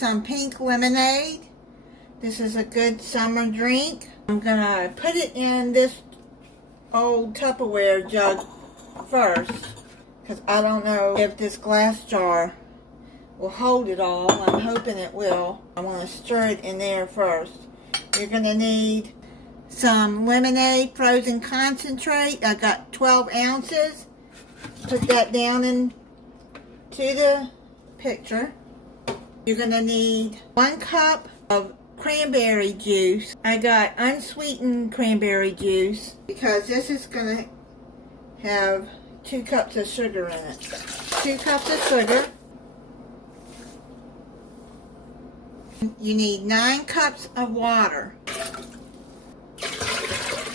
some pink lemonade. This is a good summer drink. I'm gonna put it in this old Tupperware jug first, because I don't know if this glass jar will hold it all. I'm hoping it will. I want to stir it in there first. You're gonna need some lemonade frozen concentrate. I got 12 ounces. Put that down into the picture. You're going to need 1 cup of cranberry juice. I got unsweetened cranberry juice because this is going to have 2 cups of sugar in it. 2 cups of sugar. You need 9 cups of water.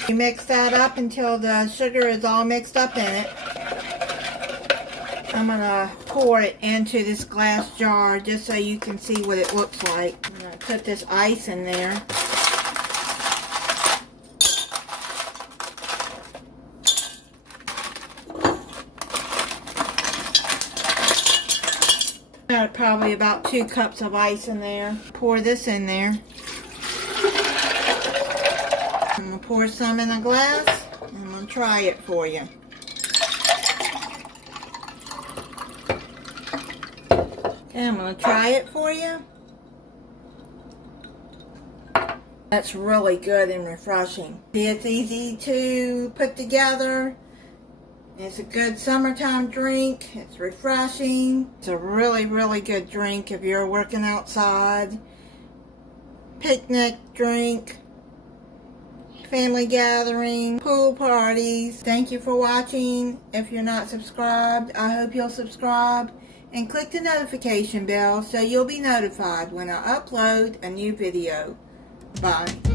You mix that up until the sugar is all mixed up in it. I'm going to pour it into this glass jar just so you can see what it looks like. I'm going to put this ice in there. Got probably about 2 cups of ice in there. Pour this in there. I'm going to pour some in a glass and I'm going to try it for you. Okay, I'm going to try it for you. That's really good and refreshing. It's easy to put together. It's a good summertime drink. It's refreshing. It's a really, really good drink if you're working outside. Picnic drink. Family gathering. Pool parties. Thank you for watching. If you're not subscribed, I hope you'll subscribe. And click the notification bell so you'll be notified when I upload a new video. Bye.